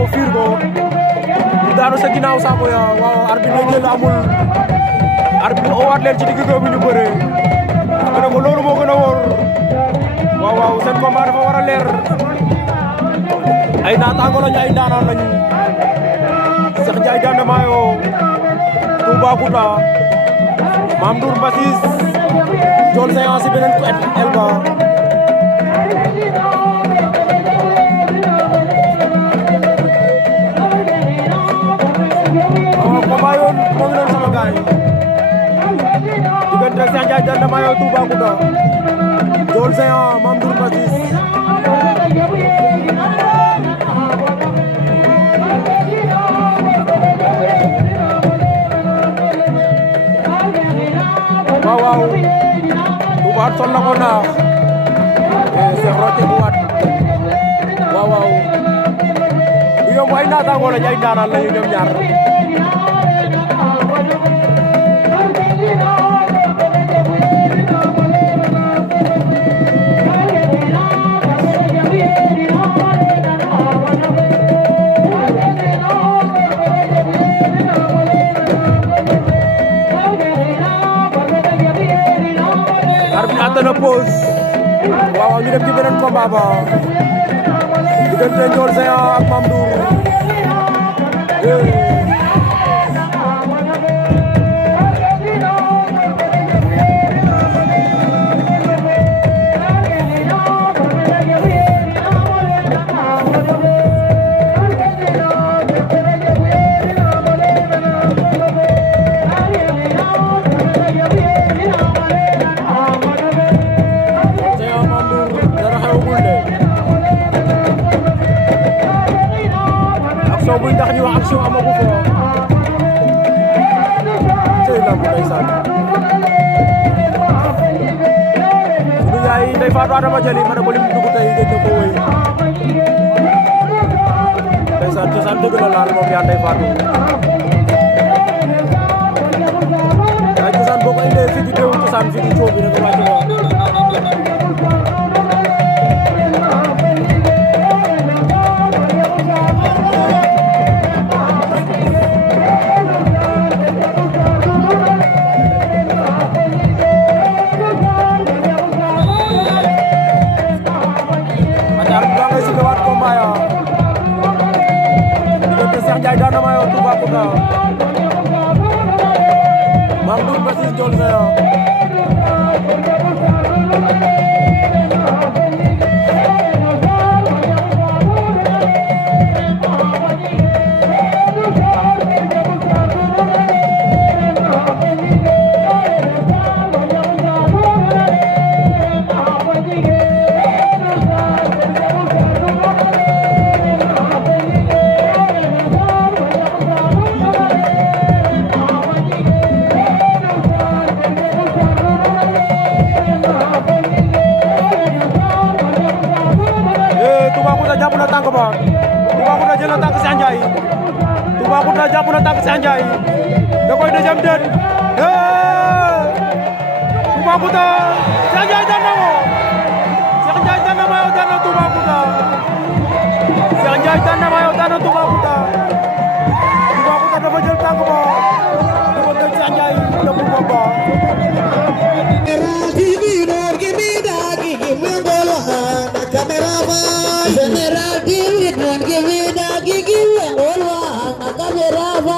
ko fiir ko daanu sa ginnaaw saako ya waaw arbitre ne jël amul arbitre owaat leen ci digg bi ñu bëre ma ne ko loolu moo gën a wóor waaw waaw seen combat dafa war a leer ay naataango lañu ay ndaanaan lañu Cheikh Ndiaye Danda Mayo Toubacouta Mame Ndour Mbassis Ndiol Géant si beneen ko Elba combat yoon moo ngi doon sama gaay diggante Cheikh Ndiaye Danda Mayo Toubacouta Ndiol Géant Mame Ndour Mbassis waaw waaw Touba sol na ko naax Cheikh rote bu waat waaw waaw du yomb ay naataango lañ ay ndaanaan lañu ñoom ñaar arbitre atte na pause waaw ñu dem ci beneen combat ba diggante Ndiol Géant ak Mame Ndour action buy tax ñu wax action amagu fa cey lamb ndeysaan sunu yaay Ndeye Fatou Adama Jali ma ne ko lim dugg tey gëj na ko wéy ndeysaan cosaan dëgg la laal moom yaa Ndeye Fatou waaye cosaan boo ko indee fii di teewu cosaan fii di coow bi rek wàcc ko Cheikh Ndiaye Danda Mayo Toubacouta Mame Ndour Mbassis Ndiol Géant Toubacouta jàpp na tànk ba Toubacouta jël na tànk Cheikh Ndiaye Toubacouta jàpp na tànk Cheikh Ndiaye da koy dëjëm déet Toubacouta Cheikh Ndiaye daan na ko Cheikh Ndiaye Danda Mayo daan na Toubacouta Cheikh Ndiaye Danda Mayo daan na Toubacouta Toubacouta dafa jël tànk ba dafa dëj Cheikh Ndiaye dëpp bopp ba General TV, don't give me that, give me all one.